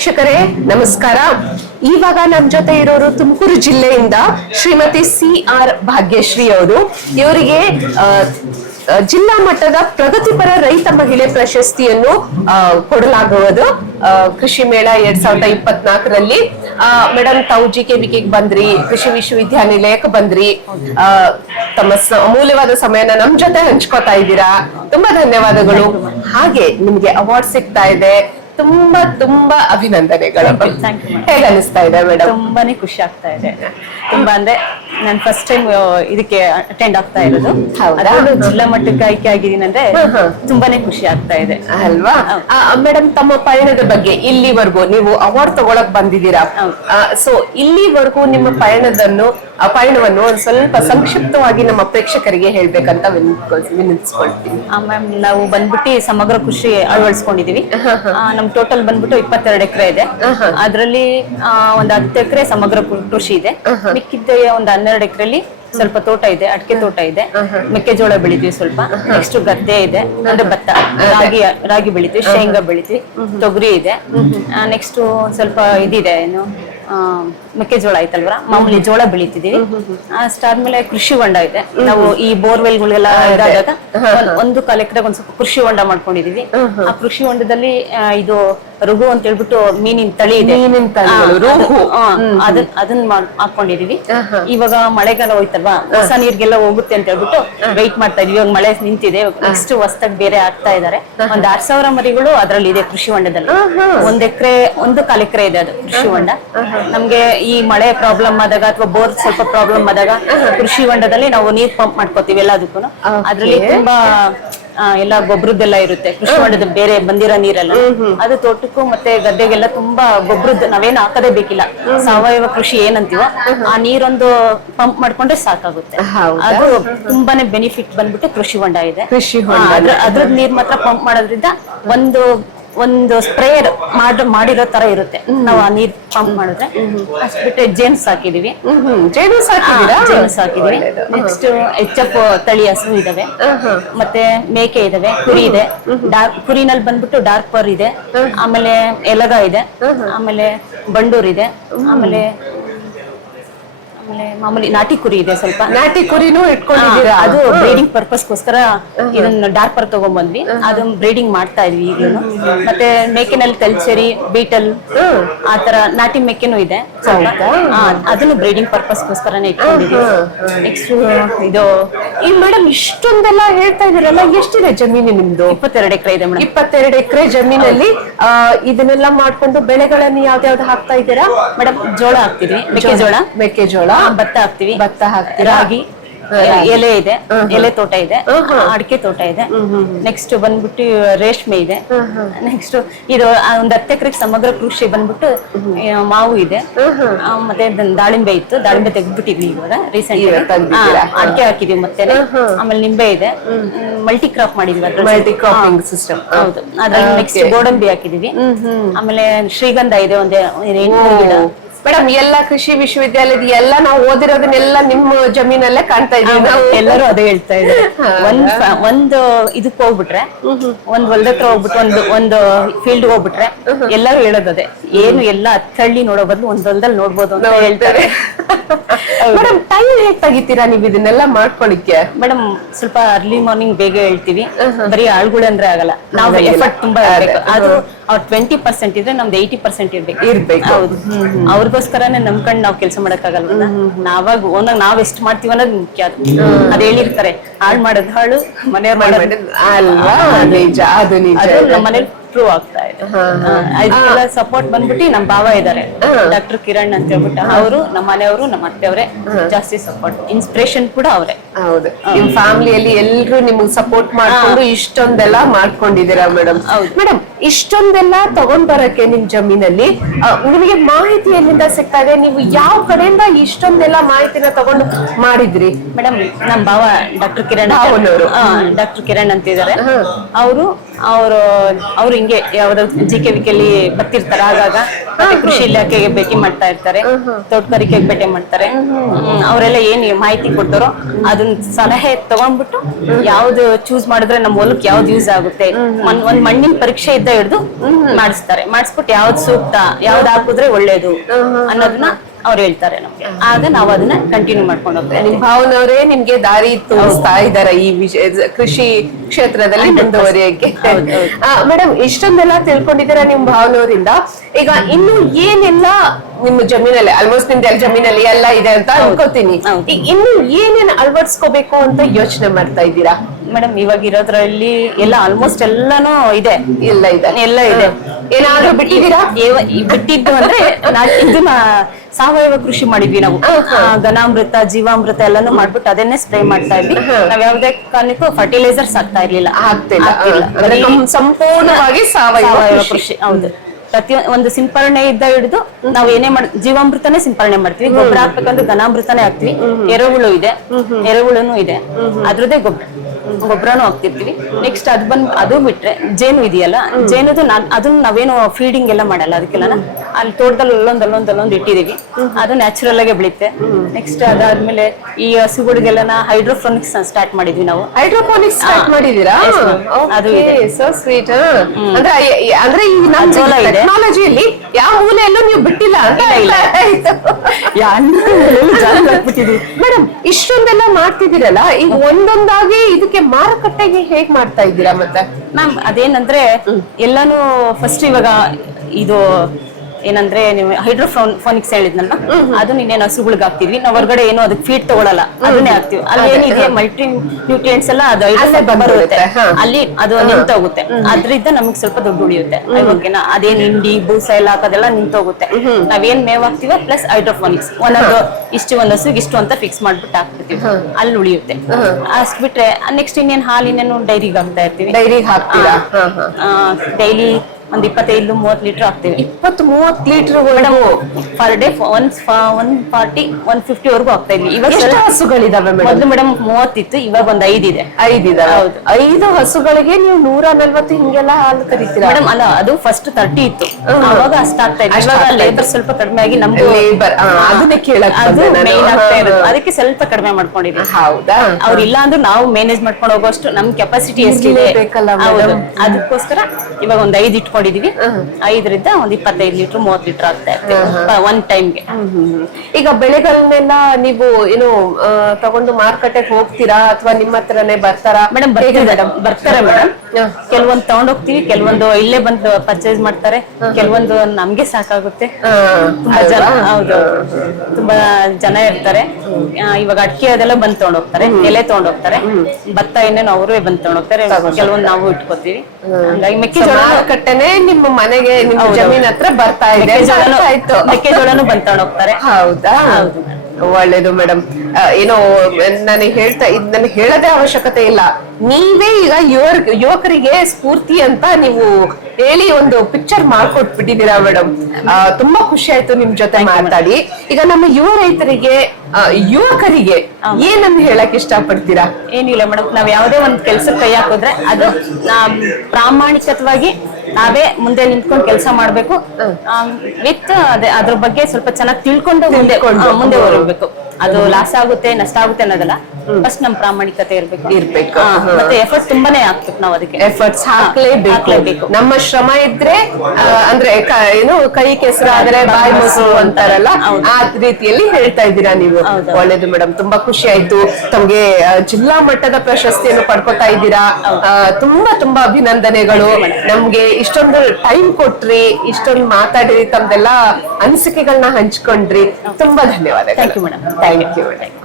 ವೀಕ್ಷಕರೇ ನಮಸ್ಕಾರ. ಇವಾಗ ನಮ್ ಜೊತೆ ಇರೋರು ತುಮಕೂರು ಜಿಲ್ಲೆಯಿಂದ ಶ್ರೀಮತಿ CR ಭಾಗ್ಯಶ್ರೀ ಅವರು. ಇವರಿಗೆ ಜಿಲ್ಲಾ ಮಟ್ಟದ ಪ್ರಗತಿಪರ ರೈತ ಮಹಿಳೆ ಪ್ರಶಸ್ತಿಯನ್ನು ಕೊಡಲಾಗುವುದು. ಕೃಷಿ ಮೇಳ 2024ರಲ್ಲಿ ಮೇಡಮ್ ತಾವು GKVK ಬಂದ್ರಿ, ಕೃಷಿ ವಿಶ್ವವಿದ್ಯಾನಿಲಯಕ್ಕೆ ಬಂದ್ರಿ, ತಮ್ಮ ಅಮೂಲ್ಯವಾದ ಸಮಯನ ನಮ್ ಜೊತೆ ಹಂಚ್ಕೋತಾ ಇದ್ದೀರಾ. ತುಂಬಾ ಧನ್ಯವಾದಗಳು. ಹಾಗೆ ನಿಮ್ಗೆ ಅವಾರ್ಡ್ ಸಿಗ್ತಾ ಇದೆ, ತುಂಬಾ ತುಂಬಾ ಅಭಿನಂದನೆಗಳು. ಹೇಗೆ ಅನಿಸ್ತಾ ಇದೆ ಮೇಡಮ್? ತುಂಬಾನೇ ಖುಷಿ ಆಗ್ತಾ ಇದೆ. ತುಂಬಾ ಅಂದ್ರೆ ನಾನು ಫಸ್ಟ್ ಟೈಮ್ ಇದಕ್ಕೆ ಅಟೆಂಡ್ ಆಗ್ತಾ ಇರೋದು. ಅದರಲ್ಲೂ ಜಿಲ್ಲಾ ಮಟ್ಟಕ್ಕೆ ಆಯ್ಕೆ ಆಗಿದ್ದೀನಿ ಅಂದ್ರೆ ತುಂಬಾನೇ ಖುಷಿ ಆಗ್ತಾ ಇದೆ ಅಲ್ವಾ ಮೇಡಮ್? ತಮ್ಮ ಪಯಣದ ಬಗ್ಗೆ ಇಲ್ಲಿವರೆಗೂ ನೀವು ಅವಾರ್ಡ್ ತಗೊಳಕ್ ಬಂದಿದ್ದೀರಾ. ಸೊ ಇಲ್ಲಿವರೆಗೂ ನಿಮ್ಮ ಪಯಣವನ್ನು ಒಂದ್ ಸ್ವಲ್ಪ ಸಂಕ್ಷಿಪ್ತವಾಗಿ ನಮ್ಮ ಪ್ರೇಕ್ಷಕರಿಗೆ ಹೇಳ್ಬೇಕಂತ ವಿನಂತಿಸ್ಕೊಳ್ತೀನಿ. ಮ್ಯಾಮ್, ನಾವು ಬಂದ್ಬಿಟ್ಟು ಸಮಗ್ರ ಕೃಷಿ ಅಳವಡಿಸ್ಕೊಂಡಿದೀವಿ. ನಮ್ ಟೋಟಲ್ ಬಂದ್ಬಿಟ್ಟು 22 ಎಕರೆ ಇದೆ. ಅದ್ರಲ್ಲಿ ಒಂದ್ 10 ಎಕರೆ ಸಮಗ್ರ ಕೃಷಿ ಇದೆ. ಮಿಕ್ಕಿದ್ದ ಒಂದ್ 12 ಎಕರೆಲಿ ಸ್ವಲ್ಪ ತೋಟ ಇದೆ, ಅಡಿಕೆ ತೋಟ ಇದೆ, ಮೆಕ್ಕೆಜೋಳ ಬೆಳಿತೀವಿ, ಸ್ವಲ್ಪ ನೆಕ್ಸ್ಟ್ ಗದ್ದೆ ಇದೆ, ಅಂದ್ರೆ ಭತ್ತ, ರಾಗಿ ಬೆಳಿತೀವಿ, ಶೇಂಗಾ ಬೆಳಿತೀವಿ, ತೊಗರಿ ಇದೆ. ನೆಕ್ಸ್ಟ್ ಸ್ವಲ್ಪ ಇದಿದೆ, ಏನು ಮೆಕ್ಕೆಜೋಳ ಆಯ್ತಲ್ವ, ಮಾಮೂಲಿ ಜೋಳ ಬೆಳಿತಿದೀವಿ. ಅಷ್ಟಾದ್ಮೇಲೆ ಕೃಷಿ ಹೊಂಡ ಇದೆ. ನಾವು ಈ ಬೋರ್ವೆಲ್ಗಳೆಲ್ಲ ಇದಾದಾಗ 1 ಎಕರೆಗೆ ಒಂದ್ ಸ್ವಲ್ಪ ಕೃಷಿ ಹೊಂಡ ಮಾಡ್ಕೊಂಡಿದೀವಿ. ಆ ಕೃಷಿ ಹೊಂಡದಲ್ಲಿ ಇದು ರುಗು ಅಂತ ಹೇಳ್ಬಿಟ್ಟು ಮೀನಿನ ತಳಿ ಇದೆ, ಅದನ್ನ ಹಾಕೊಂಡಿದೀವಿ. ಇವಾಗ ಮಳೆಗಾಲ ಹೋಯ್ತಲ್ವಾ, ಹೊಸ ನೀರ್ಗೆಲ್ಲ ಹೋಗುತ್ತೆ ಅಂತ ಹೇಳ್ಬಿಟ್ಟು ವೆಯ್ಟ್ ಮಾಡ್ತಾ ಇದೀವಿ. ಇವಾಗ ಮಳೆ ನಿಂತಿದೆ, ನೆಕ್ಸ್ಟ್ ಹೊಸದಾಗಿ ಬೇರೆ ಆಗ್ತಾ ಇದಾರೆ. ಒಂದ್ 6,000 ಮರಿಗಳು ಅದ್ರಲ್ಲಿ ಇದೆ ಕೃಷಿ ಹೊಂಡದಲ್ಲಿ. 1 ಎಕರೆ ಇದೆ ಅದು ಕೃಷಿ ಹೊಂಡ. ನಮ್ಗೆ ಈ ಮಳೆ ಪ್ರಾಬ್ಲಮ್ ಆದಾಗ ಅಥವಾ ಬೋರ್ ಸ್ವಲ್ಪ ಪ್ರಾಬ್ಲಮ್ ಆದಾಗ ಕೃಷಿ ಹೊಂಡದಲ್ಲಿ ನಾವು ನೀರ್ ಪಂಪ್ ಮಾಡ್ಕೋತೀವಿ ಎಲ್ಲದಕ್ಕೂ. ಅದ್ರಲ್ಲಿ ತುಂಬಾ ಎಲ್ಲ ಗೊಬ್ಬರದ್ದೆಲ್ಲ ಇರುತ್ತೆ. ಕೃಷಿ ಹೊಂಡದ ಬೇರೆ ಬಂದಿರೋ ನೀರೆಲ್ಲ ಅದು ತೋಟಕ್ಕೂ ಮತ್ತೆ ಗದ್ದೆಗೆಲ್ಲ ತುಂಬಾ ಗೊಬ್ಬರದ್ದು ನಾವೇನು ಹಾಕದೇ ಬೇಕಿಲ್ಲ. ಸಾವಯವ ಕೃಷಿ ಏನಂತೀವೋ ಆ ನೀರೊಂದು ಪಂಪ್ ಮಾಡ್ಕೊಂಡ್ರೆ ಸಾಕಾಗುತ್ತೆ. ಅದು ತುಂಬಾನೇ ಬೆನಿಫಿಟ್ ಬಂದ್ಬಿಟ್ಟು ಕೃಷಿ ಹೊಂಡ ಇದೆ. ಅದ್ರ ನೀರ್ ಮಾತ್ರ ಪಂಪ್ ಮಾಡೋದ್ರಿಂದ ಒಂದು ಸ್ಪ್ರೇಯರ್ ಮಾಡಿರೋ ತರ ಇರುತ್ತೆ. ನಾವು ಆ ನೀರ್ ಪಂಪ್ ಮಾಡಿದ್ರೆ ಅಷ್ಟು ಬಿಟ್ಟರೆ ಜೇಮ್ಸ್ ಹಾಕಿದೀವಿ. ನೆಕ್ಸ್ಟ್ HF ತಳಿ ಹಸು ಇದಾವೆ, ಮತ್ತೆ ಮೇಕೆ ಇದಾವೆ, ಕುರಿ ಇದೆ. ಕುರಿನಲ್ಲಿ ಬಂದ್ಬಿಟ್ಟು ಡಾರ್ಕ್ ಪರ್ ಇದೆ, ಆಮೇಲೆ ಎಲಗ ಇದೆ, ಆಮೇಲೆ ಬಂಡೂರ್ ಇದೆ, ಆಮೇಲೆ ಮಾಮೂಲಿ ನಾಟಿ ಕುರಿ ಇದೆ. ಸ್ವಲ್ಪ ನಾಟಿ ಕುರಿನೂ ಇಟ್ಕೊಂಡಿದ್ದೀರಾ? ಅದು ಬ್ರೀಡಿಂಗ್ ಪರ್ಪಸ್ಗೋಸ್ಕರ ಇದನ್ನ ಡಾರ್ಕ್ ಪರ್ ತಗೊಂಡ್ಬಂದ್ವಿ. ಅದನ್ನ ಬ್ರೀಡಿಂಗ್ ಮಾಡ್ತಾ ಇದ್ವಿ ಈಗಲೂ. ಮತ್ತೆ ಮೇಕೆನಲ್ಲಿ ತೆಲ್ಚೇರಿ, ಬೀಟಲ್, ಆತರ ನಾಟಿ ಮೇಕೆನೂ ಇದೆ. ಅದನ್ನು ಬ್ರೀಡಿಂಗ್ ಪರ್ಪಸ್ಗೋಸ್ಕರನೇ ಇಟ್ಕೊಂಡಿದ್ವಿ. ನೆಕ್ಸ್ಟ್ ಇದು ಈ ಮೇಡಮ್ ಇಷ್ಟೊಂದೆಲ್ಲ ಹೇಳ್ತಾ ಇದೀರಲ್ಲ, ಎಷ್ಟಿದೆ ಜಮೀನು ನಿಮ್ದು? 22 ಎಕರೆ ಇದೆ ಮೇಡಮ್. 22 ಎಕರೆ ಜಮೀನಲ್ಲಿ ಇದನ್ನೆಲ್ಲ ಮಾಡ್ಕೊಂಡು ಬೆಳೆಗಳನ್ನು ಯಾವ್ದಾವ್ದು ಹಾಕ್ತಾ ಇದ್ದೀರಾ ಮೇಡಮ್? ಜೋಳ ಹಾಕ್ತಿದ್ವಿ, ಮೆಕ್ಕೆಜೋಳ, ಭತ್ತ ಹಾಕ್ತಿವಿ, ರಾಗಿ, ಎಲೆ ಇದೆ, ಎಲೆ ತೋಟ ಇದೆ, ಅಡಿಕೆ ತೋಟ ಇದೆ. ನೆಕ್ಸ್ಟ್ ಬಂದ್ಬಿಟ್ಟು ರೇಷ್ಮೆ ಇದೆ. ನೆಕ್ಸ್ಟ್ ಇದು ಒಂದ್ 10 ಎಕರೆ ಸಮಗ್ರ ಕೃಷಿ ಬಂದ್ಬಿಟ್ಟು ಮಾವು ಇದೆ, ಮತ್ತೆ ದಾಳಿಂಬೆ ಇತ್ತು, ದಾಳಿಂಬೆ ತೆಗೆದ್ಬಿಟ್ಟಿದ್ವಿ ಇವಾಗ ರೀಸೆಂಟ್. ಅಡಿಕೆ ಹಾಕಿದೀವಿ, ಮತ್ತೆ ಆಮೇಲೆ ನಿಂಬೆ ಇದೆ. ಮಲ್ಟಿ ಕ್ರಾಪ್ ಮಾಡಿದೀವಿ, ಮಲ್ಟಿ ಕ್ರಾಪಿಂಗ್ ಸಿಸ್ಟಮ್. ಹೌದು. ಅದ್ರಲ್ಲಿ ನೆಕ್ಸ್ಟ್ ಗೋಡಂಬಿ ಹಾಕಿದೀವಿ. ಆಮೇಲೆ ಶ್ರೀಗಂಧ ಇದೆ, ಒಂದ್ 8 ಗಿಡ. ಮೇಡಮ್, ಎಲ್ಲ ಕೃಷಿ ವಿಶ್ವವಿದ್ಯಾಲಯದ ಎಲ್ಲ ನಾವು ಓದಿರೋದನ್ನೆಲ್ಲ ನಿಮ್ಮ ಜಮೀನಲ್ಲೇ ಕಾಣ್ತಾ ಇದೀವಿ. ಎಲ್ಲರೂ ಅದೇ ಹೇಳ್ತಾ ಇದ್ದಾರೆ. ಒಂದು ಇದಕ್ಕೆ ಹೋಗ್ಬಿಟ್ರೆ, ಒಂದ್ ಹೊಲದ ಹತ್ರ ಹೋಗ್ಬಿಟ್ಟು ಒಂದು ಫೀಲ್ಡ್ ಹೋಗ್ಬಿಟ್ರೆ ಎಲ್ಲರೂ ಹೇಳೋದೇ, ಏನು ಎಲ್ಲ ಹತ್ತಳ್ಳಿ ನೋಡೋ ಬದಲು ಒಂದ್ ಹೊಲದಲ್ಲಿ ನೋಡ್ಬೋದು ಅಂತ ಹೇಳ್ತಾರೆ. ಮೇಡಮ್, ಟೈಮ್ ಹೇಗ್ ತೆಗಿತೀರಾ ನೀವು ಇದನ್ನೆಲ್ಲ ಮಾಡ್ಕೊಳಿಕ್ಕೆ? ಮೇಡಮ್, ಸ್ವಲ್ಪ ಅರ್ಲಿ ಮಾರ್ನಿಂಗ್ ಬೇಗ ಹೇಳ್ತೀವಿ. ಬರೀ ಆಳ್ಗಳು ಅಂದ್ರೆ ಆಗಲ್ಲ, ನಾವು ಎಫರ್ಟ್ ತುಂಬಾ ಇರ್ಬೇಕು. ಅದು ಅವ್ರ 20% ಇದ್ರೆ ನಮ್ದು 80% ಇರ್ಬೇಕು. ಹೌದು. ಅವ್ರಿಗೋಸ್ಕರನೇ ನಮ್ಕಂಡ್ ನಾವ್ ಕೆಲಸ ಮಾಡಕ್ಕಾಗಲ್ವಲ್ಲ. ನಾವ್ ಎಷ್ಟ್ ಮಾಡ್ತೀವಿ ಅನ್ನೋದು ಮುಖ್ಯ. ಅದ್ ಹೇಳಿರ್ತಾರೆ, ಹಾಳು ಮಾಡೋದು ಹಾಳು, ಮನೆಯವ್ರು ಮಾಡೋದು ಅಲ್ವಾ? ಅದು ನಮ್ಮ ಮನೇಲಿ ಪ್ರೂವ್ ಆಗ್ತಾ ಇದೆ. ಅದಕ್ಕೆಲ್ಲ ಸಪೋರ್ಟ್ ಬಂದ್ಬಿಟ್ಟು ನಮ್ ಭಾವ ಇದಾರೆ, ಡಾಕ್ಟರ್ ಕಿರಣ್ ಅಂತ ಹೇಳ್ಬಿಟ್ಟು. ಅವರು ನಮ್ಮ ಮನೆಯವರು, ನಮ್ಮ ಅತ್ತೆಯವರೇ ಜಾಸ್ತಿ ಸಪೋರ್ಟ್, ಇನ್ಸ್ಪಿರೇಷನ್ ಕೂಡ ಅವರೇ. ಹೌದು. ನಿಮ್ ಫ್ಯಾಮಿಲಿಯಲ್ಲಿ ಎಲ್ರು ನಿಮ್ಗೆ ಸಪೋರ್ಟ್ ಮಾಡ್ಕೊಂಡು ಇಷ್ಟೊಂದೆಲ್ಲ ಮಾಡ್ಕೊಂಡಿದ್ದೀರಾ ಮೇಡಮ್. ಮೇಡಮ್, ಇಷ್ಟೊಂದೆಲ್ಲ ತಗೊಂಡ್ ಬರಕ್ಕೆ ನಿಮ್ ಜಮೀನಲ್ಲಿ ನಿಮಗೆ ಮಾಹಿತಿ ಎಲ್ಲಿಂದ ಸಿಗ್ತಾ ಇದೆ? ನೀವು ಯಾವ ಕಡೆಯಿಂದ ಇಷ್ಟೊಂದೆಲ್ಲ ಮಾಹಿತಿನ ತಗೊಂಡು ಮಾಡಿದ್ರಿ? ಮೇಡಮ್, ನಮ್ ಭಾವ ಡಾಕ್ಟರ್ ಕಿರಣ್ ಅಂತ ಇದಾರೆ. ಅವರು ಅವ್ರು ಹಿಂಗೆ ಯಾವ್ದೋ GKVKಲಿ ಬರ್ತಿರ್ತಾರೆ ಆಗಾಗ, ಮತ್ತೆ ಕೃಷಿ ಇಲಾಖೆಗೆ ಭೇಟಿ ಮಾಡ್ತಾ ಇರ್ತಾರೆ, ತೋಟಗಾರಿಕೆಗೆ ಭೇಟಿ ಮಾಡ್ತಾರೆ. ಅವರೆಲ್ಲ ಏನ್ ಮಾಹಿತಿ ಕೊಡ್ತಾರೋ ಅದನ್ನ ಸಲಹೆ ತಗೊಂಡ್ಬಿಟ್ಟು ಯಾವ್ದು ಚೂಸ್ ಮಾಡಿದ್ರೆ ನಮ್ಮ ಹೊಲಕ್ಕೆ ಯಾವ್ದು ಯೂಸ್ ಆಗುತ್ತೆ, ಒಂದ್ ಮಣ್ಣಿನ ಪರೀಕ್ಷೆ ಇದ್ದ ಹಿಡಿದು ಮಾಡಿಸ್ಬಿಟ್ಟು ಯಾವ್ದು ಸೂಕ್ತ, ಯಾವ್ದು ಹಾಕಿದ್ರೆ ಒಳ್ಳೇದು ಅನ್ನೋದನ್ನ ಅವ್ರು ಹೇಳ್ತಾರೆ ನಮ್ಗೆ. ಆಗ ನಾವು ಅದನ್ನ ಕಂಟಿನ್ಯೂ ಮಾಡ್ಕೊಂಡು ಹೋಗ್ತೇವೆ. ನಿಮ್ ಭಾವನವರೇ ನಿಮ್ಗೆ ದಾರಿ ತೋರಿಸ್ತಾ ಇದಾರೆ ಈ ವಿಷಯ ಕೃಷಿ ಕ್ಷೇತ್ರದಲ್ಲಿ ಮುಂದುವರಿಯಕ್ಕೆ. ಮೇಡಮ್, ಇಷ್ಟೊಂದೆಲ್ಲ ತಿಳ್ಕೊಂಡಿದ್ದೀರಾ ನಿಮ್ ಭಾವನವರಿಂದ. ಈಗ ಇನ್ನು ಏನೆಲ್ಲ ನಿಮ್ಮ ಜಮೀನಲ್ಲಿ, ಆಲ್ಮೋಸ್ಟ್ ನಿಮ್ದು ಜಮೀನಲ್ಲಿ ಎಲ್ಲ ಇದೆ ಅಂತ ಅನ್ಕೋತೀನಿ, ಈಗ ಇನ್ನು ಏನೇನ್ ಅಳವಡಿಸ್ಕೋಬೇಕು ಅಂತ ಯೋಚನೆ ಮಾಡ್ತಾ ಇದ್ದೀರಾ? ಮೇಡಮ್, ಇವಾಗ ಇರೋದ್ರಲ್ಲಿ ಎಲ್ಲ ಆಲ್ಮೋಸ್ಟ್ ಎಲ್ಲಾನು ಇದೆ. ಎಲ್ಲ ಇದೆ. ಏನಾದ್ರೂ ಬಿಟ್ಟಿದ್ದೀರಾ? ಬಿಟ್ಟಿದ್ದು ಅಂದ್ರೆ ಇದನ್ನ ಸಾವಯವ ಕೃಷಿ ಮಾಡಿದ್ವಿ ನಾವು. ಘನಾಮೃತ, ಜೀವಾಮೃತ ಎಲ್ಲಾನು ಮಾಡ್ಬಿಟ್ಟು ಅದನ್ನೇ ಸ್ಪ್ರೇ ಮಾಡ್ತಾ ಇದ್ವಿ. ನಾವ್ ಯಾವ್ದೇ ಕಾರಣಕ್ಕೂ ಫರ್ಟಿಲೈಸರ್ಸ್ ಆಗ್ತಾ ಇರ್ಲಿಲ್ಲ. ಸಂಪೂರ್ಣವಾಗಿ ಸಾವಯವ ಕೃಷಿ. ಹೌದು. ಒಂದು ಸಿಂಪರಣೆ ಇದ್ದ ಹಿಡಿದು ನಾವ್ ಏನೇ ಜೀವಾಮೃತನೇ ಸಿಂಪರಣೆ ಮಾಡ್ತೀವಿ. ಗೊಬ್ಬರ ಹಾಕ್ಬೇಕಂದ್ರೆ ಘನಾಮೃತನೇ ಹಾಕ್ತಿವಿ. ಎರೆಹುಳು ಇದೆ, ಎರೆಹುಳುನು ಇದೆ, ಅದ್ರದ್ದೇ ಗೊಬ್ಬರನು ಹಾಕ್ತಿರ್ತೀವಿ. ನೆಕ್ಸ್ಟ್ ಅದು ಬಿಟ್ರೆ ಜೇನು ಇದೆಯಲ್ಲ, ಜೇನುದು ಅದನ್ನ ನಾವೇನು ಫೀಡಿಂಗ್ ಎಲ್ಲ ಮಾಡಲ್ಲ, ಅದಕ್ಕೆಲ್ಲ ಅಲ್ಲಿ ತೋಟದಲ್ಲಿ ಅಲ್ಲೊಂದ್ ಇಟ್ಟಿದೀವಿ. ಅದು ನ್ಯಾಚುರಲ್ ಆಗಿ ಬೆಳೆಯುತ್ತೆ. ನೆಕ್ಸ್ಟ್ ಅದಾದ್ಮೇಲೆ ಈ ಹಸುಗಳಿಗೆಲ್ಲ ಹೈಡ್ರೋಫೋನಿಕ್ಸ್ ಸ್ಟಾರ್ಟ್ ಮಾಡಿದ್ವಿ ನಾವು. ಹೈಡ್ರೋಫೋನಿಕ್ಸ್ ಸ್ಟಾರ್ಟ್ ಮಾಡಿದೀರಾ? ಅದು ಇದೆ. So sweet. ಅಂದ್ರೆ ಈ ನಮ್ಮ ಟೆಕ್ನಾಲಜಿಯಲ್ಲಿ ಯಾವ ಮೂಲೆಯಲ್ಲೂ ನೀವು ಬಿಟ್ಟಿಲ್ಲ ಅಂತ ಮೇಡಮ್. ಇಷ್ಟೊಂದೆಲ್ಲ ಮಾಡ್ತಿದ್ದೀರಲ್ಲ, ಈಗ ಒಂದೊಂದಾಗಿ ಇದಕ್ಕೆ ಮಾರುಕಟ್ಟೆಗೆ ಹೇಗ್ ಮಾಡ್ತಾ ಇದ್ದೀರಾ? ಮತ್ತೆ ಮ್ಯಾಮ್ ಅದೇನಂದ್ರೆ ಎಲ್ಲಾನು ಫಸ್ಟ್ ಇವಾಗ ಇದು ಏನಂದ್ರೆ ನೀವು ಹೈಡ್ರೋಫೋನಿಕ್ಸ್ ಹೇಳಿದ್ನಲ್ಲ, ಅದು ಇನ್ನೇನು ಹಸುಗಳಿಗೆ ಹಾಕ್ತಿದ್ವಿ ನಾವು. ಹೊರಗಡೆ ಏನು ಅದಕ್ಕೆ ಫೀಡ್ ತಗೊಳಲ್ಲ, ಅದನ್ನೇ ಹಾಕ್ತಿವಿ. ಅಲ್ಲಿ ಏನಿದೆ ಮಲ್ಟಿ ನ್ಯೂಟ್ರಿಯೆಂಟ್ಸ್ ಎಲ್ಲ ಅದು ಬರುತ್ತೆ, ಅಲ್ಲಿ ಅದು ನಿಂತೋಗುತ್ತೆ. ಅದ್ರಿಂದ ನಮಗ್ ಸ್ವಲ್ಪ ದುಡ್ಡು ಉಳಿಯುತ್ತೆ. ಓಕೆನಾ? ಅದೇನ್ ಹಿಂಡಿ ಬೂಸ ಎಲ್ಲ ಹಾಕೋದೆಲ್ಲ ನಿಂತೋಗುತ್ತೆ. ನಾವೇನ್ ಮೇವ್ ಹಾಕ್ತಿವ ಪ್ಲಸ್ ಹೈಡ್ರೋಫೋನಿಕ್ಸ್ ಒಂದೊಂದು ಒಂದ್ ಹಸುಗೆ ಇಷ್ಟು ಅಂತ ಫಿಕ್ಸ್ ಮಾಡ್ಬಿಟ್ಟು ಹಾಕ್ಬಿಡ್ತೀವಿ, ಅಲ್ಲಿ ಉಳಿಯುತ್ತೆ. ಅಷ್ಟ್ ಬಿಟ್ರೆ ನೆಕ್ಸ್ಟ್ ಇನ್ನೇನ್ ಇನ್ನೇನು ಡೈರಿಗೆ ಹಾಕ್ತಾ ಇರ್ತೀವಿ. ಡೈರಿಗೆ ಹಾಕ್ತೀರಾ? ಡೈಲಿ ಒಂದ್ 25-30 ಲೀಟರ್ ಹಾಕ್ತಿವಿ. 20-30 ಲೀಟರ್ ಪರ್ ಡೇ 140-150 ವರೆಗೂ ಹಾಕ್ತಾ ಇದ್ವಿ. ಇವಾಗ ಎಷ್ಟು ಹಸುಗಳಿದಾವೆ ಮೊದಲು ಮೇಡಮ್ 30 ಇತ್ತು, ಇವಾಗ ಒಂದ್ 5 ಇದೆ. 5 ಇದೆ. ಹೌದು. 5 ಹಸುಗಳಿಗೆ ನೀವು 140 ಹಿಂಗೆಲ್ಲ ಹಾಲು ಕರಿತೀರಾ? ಮೇಡಮ್ ಅಲ್ಲ, ಅದು ಫಸ್ಟ್ 30 ಇತ್ತು, ಅವಾಗ ಅಷ್ಟ ಆಗ್ತಾ ಇತ್ತು. ಇವಾಗ ಲೇಬರ್ ಸ್ವಲ್ಪ ಕಡಿಮೆ ಆಗಿ ನಮ್ಗೆ ಲೇಬರ್ ಅದನ್ನೇ ಅದು ಮೇನ್ ಆಗ್ತಾ ಇರೋದು, ಅದಕ್ಕೆ ಸ್ವಲ್ಪ ಕಡಿಮೆ ಮಾಡ್ಕೊಂಡಿದ್ವಿ. ಹೌದಾ? ಅವ್ರು ಇಲ್ಲ ಅಂದ್ರೆ ನಾವು ಮ್ಯಾನೇಜ್ ಮಾಡ್ಕೊಂಡು ಹೋಗೋಷ್ಟು ನಮ್ ಕೆಪಾಸಿಟಿ ಎಷ್ಟಿದೆ, ಅದಕ್ಕೋಸ್ಕರ ಇವಾಗ ಒಂದ್ 5 ಇಟ್ಕೊಂಡಿದೀವಿ. 5ರಿಂದ ಒಂದ್ 25 ಲೀಟರ್ 30 ಲೀಟರ್ ಆಗ್ತಾ ಇರ್ತದೆ ಒಂದ್ ಟೈಮ್ಗೆ. ಈಗ ಬೆಳೆಗಳನ್ನೆಲ್ಲ ನೀವು ಏನು ತಗೊಂಡು ಮಾರ್ಕೆಟ್ಗೆ ಹೋಗ್ತೀರಾ ಅಥವಾ ನಿಮ್ಮ ಹತ್ರನೇ ಬರ್ತಾರಾ? ಮೇಡಮ್ ಬರ್ತಾರೆ ಮೇಡಮ್. ಕೆಲವೊಂದು ತಗೊಂಡ್ ಹೋಗ್ತೀವಿ, ಕೆಲವೊಂದು ಇಲ್ಲೇ ಬಂದು ಪರ್ಚೇಸ್ ಮಾಡ್ತಾರೆ, ಕೆಲವೊಂದು ನಮ್ಗೆ ಸಾಕಾಗುತ್ತೆ. ಹೌದು, ತುಂಬಾ ಜನ ಇರ್ತಾರೆ. ಇವಾಗ ಅಡಿಕೆ ಅದೆಲ್ಲ ಬಂದ್ ತಗೊಂಡ್ ಹೋಗ್ತಾರೆ, ಎಲೆ ತಗೊಂಡ್ ಹೋಗ್ತಾರೆ. ಭತ್ತ ಇನ್ನೇನು ಅವರೇ ಬಂದ್ ತಗೊಂಡ್ ಹೋಗ್ತಾರೆ, ಕೆಲವೊಂದು ನಾವು ಇಟ್ಕೋತೀವಿ. ಹಂಗಾಗಿ ಮೆಕ್ಕೆಜೋಳ ನಿಮ್ಮ ಮನೆಗೆ ನಿಮ್ಮ ಜಮೀನ್ ಹತ್ರ ಬರ್ತಾ ಇದೆ. ಮೆಕ್ಕೆಜೋಳನು ಬಂದ್ ತಗೊಂಡ್ ಹೋಗ್ತಾರೆ. ಹೌದಾ? ಒಳ್ಳೇದು ಮೇಡಮ್. ಏನೋ ನನಗೆ ಹೇಳದೇ ಅವಶ್ಯಕತೆ ಇಲ್ಲ, ನೀವೇ ಈಗ ಯುವಕರಿಗೆ ಸ್ಫೂರ್ತಿ ಅಂತ ನೀವು ಹೇಳಿ ಒಂದು ಪಿಕ್ಚರ್ ಮಾಡ್ಕೊಟ್ಬಿಟ್ಟಿದ್ದೀರಾ ಮೇಡಮ್. ತುಂಬಾ ಖುಷಿ ಆಯ್ತು ನಿಮ್ ಜೊತೆ ಮಾತಾಡಿ. ಈಗ ನಮ್ಮ ಯುವಕರಿಗೆ ಏನನ್ನ ಹೇಳಕ್ ಇಷ್ಟ ಪಡ್ತೀರಾ? ಏನಿಲ್ಲ ಮೇಡಮ್, ನಾವ್ ಯಾವ್ದೇ ಒಂದ್ ಕೆಲ್ಸಕ್ಕೆ ಕೈ ಹಾಕಿದ್ರೆ ಅದು ಪ್ರಾಮಾಣಿಕವಾಗಿ ನಾವೇ ಮುಂದೆ ನಿಂತ್ಕೊಂಡು ಕೆಲಸ ಮಾಡ್ಬೇಕು. ವಿತ್ ಅದ್ರ ಬಗ್ಗೆ ಸ್ವಲ್ಪ ಚೆನ್ನಾಗಿ ತಿಳ್ಕೊಂಡು ಮುಂದೆ ಹೊರಬೇಕು. ಅದು ಲಾಸ್ ಆಗುತ್ತೆ ನಷ್ಟ ಆಗುತ್ತೆ ಅನ್ನೋದಲ್ಲ, ಫಸ್ಟ್ ನಮ್ ಪ್ರಾಮಾಣಿಕತೆ ಇರ್ಬೇಕು. ಮತ್ತೆ ಎಫರ್ಟ್ಸ್ ತುಂಬಾನೇ ಹಾಕ್ಬೇಕು. ನಾವು ಅದಕ್ಕೆ ಎಫರ್ಟ್ಸ್ ಹಾಕ್ಲೇಬೇಕು. ನಮ್ಮ ಶ್ರಮ ಇದ್ರೆ ಅಂದ್ರೆ ಏನು ಕೈ ಕೆಸರಾದ್ರೆ ಬಾಯಿ ಮೊಸರು ಅಂತಾರಲ್ಲ, ಆ ರೀತಿಯಲ್ಲಿ ಹೇಳ್ತಾ ಇದ್ದೀರಾ ನೀವು. ಒಳ್ಳೇದು ಮೇಡಮ್, ತುಂಬಾ ಖುಷಿ ಆಯ್ತು. ತಮ್ಗೆ ಜಿಲ್ಲಾ ಮಟ್ಟದ ಪ್ರಶಸ್ತಿಯನ್ನು ಪಡ್ಕೊತಾ ಇದ್ದೀರಾ. ತುಂಬಾ ಅಭಿನಂದನೆಗಳು. ನಮ್ಗೆ ಇಷ್ಟೊಂದು ಟೈಮ್ ಕೊಟ್ರಿ, ಇಷ್ಟೊಂದು ಮಾತಾಡಿರಿ, ತಮ್ದೆಲ್ಲ ಅನಿಸಿಕೆಗಳನ್ನ ಹಂಚ್ಕೊಂಡ್ರಿ. ತುಂಬಾ ಧನ್ಯವಾದಗಳು. Thank you madam. Thank you madam.